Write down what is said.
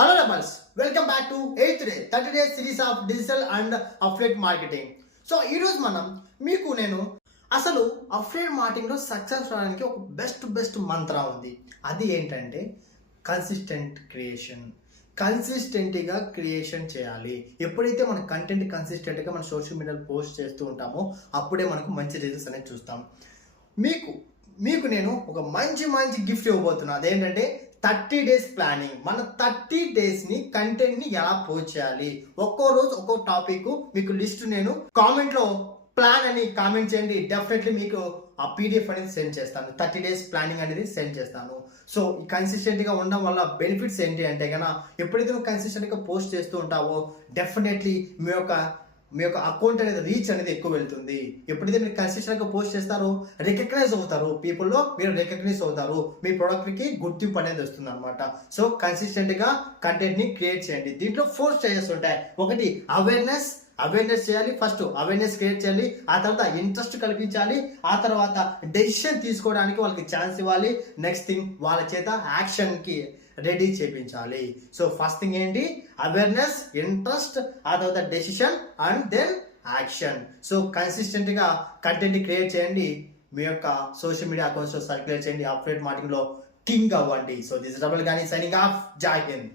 Hello Rebels, welcome back to 8th day 30 days series of digital and affiliate marketing. So ఈరోజు నేను అసలు affiliate మార్కెటింగ్లో success రావడానికి ఒక best మంత్ర ఉంది. అది ఏంటంటే కన్సిస్టెంట్గా క్రియేషన్ చేయాలి. ఎప్పుడైతే మన కంటెంట్ కన్సిస్టెంట్గా మన సోషల్ మీడియాలో పోస్ట్ చేస్తూ ఉంటామో అప్పుడే మనకు మంచి రిజల్ట్స్ అనేది చూస్తాం. మీకు నేను ఒక మంచి గిఫ్ట్ ఇవ్వబోతున్నాను. అదేంటంటే 30 డేస్ ప్లానింగ్. మన 30 డేస్ని కంటెంట్ని ఎలా పోస్ట్ చేయాలి, ఒక్కో రోజు ఒక్కో టాపిక్ మీకు లిస్ట్ నేను కామెంట్లో ప్లాన్ అని కామెంట్ చేయండి. డెఫినెట్లీ మీకు ఆ పీడిఎఫ్ అనేది సెండ్ చేస్తాను. 30 డేస్ ప్లానింగ్ అనేది సెండ్ చేస్తాను. సో ఈ కన్సిస్టెంట్గా ఉండడం వల్ల బెనిఫిట్స్ ఏంటి అంటే కనుక ఎప్పుడైతే నువ్వు కన్సిస్టెంట్గా పోస్ట్ చేస్తూ ఉంటావో డెఫినెట్లీ మీ యొక్క అకౌంట్ అనేది రీచ్ అనేది ఎక్కువ వెళ్తుంది. ఎప్పుడైతే మీరు కన్సిస్టెంట్గా పోస్ట్ చేస్తారో రికగ్నైజ్ అవుతారు, పీపుల్లో మీరు రికగ్నైజ్ అవుతారు, మీ ప్రోడక్ట్కి గుర్తింపు అనేది వస్తుంది అనమాట. సో కన్సిస్టెంట్గా కంటెంట్ని క్రియేట్ చేయండి. దీంట్లో 4 స్టేజెస్ ఉంటాయి. ఒకటి అవేర్నెస్ చేయాలి. ఫస్ట్ అవేర్నెస్ క్రియేట్ చేయాలి, ఆ తర్వాత ఇంట్రెస్ట్ కల్పించాలి, ఆ తర్వాత డెసిషన్ తీసుకోవడానికి వాళ్ళకి ఛాన్స్ ఇవ్వాలి. నెక్స్ట్ థింగ్ వాళ్ళ చేత యాక్షన్కి రెడీ చేయించాలి. సో ఫస్ట్ థింగ్ ఏంటి? అవేర్నెస్, ఇంట్రెస్ట్, ఆ తర్వాత decision and then action. So కన్సిస్టెంట్గా కంటెంట్ క్రియేట్ చేయండి, మీ యొక్క సోషల్ మీడియా అకౌంట్స్లో సర్క్యులేట్ చేయండి, అఫిలియేట్ మార్కెటింగ్లో కింగ్ అవ్వండి. సో దిస్ డబుల్ గానీ సైనింగ్ ఆఫ్. జై హింద్.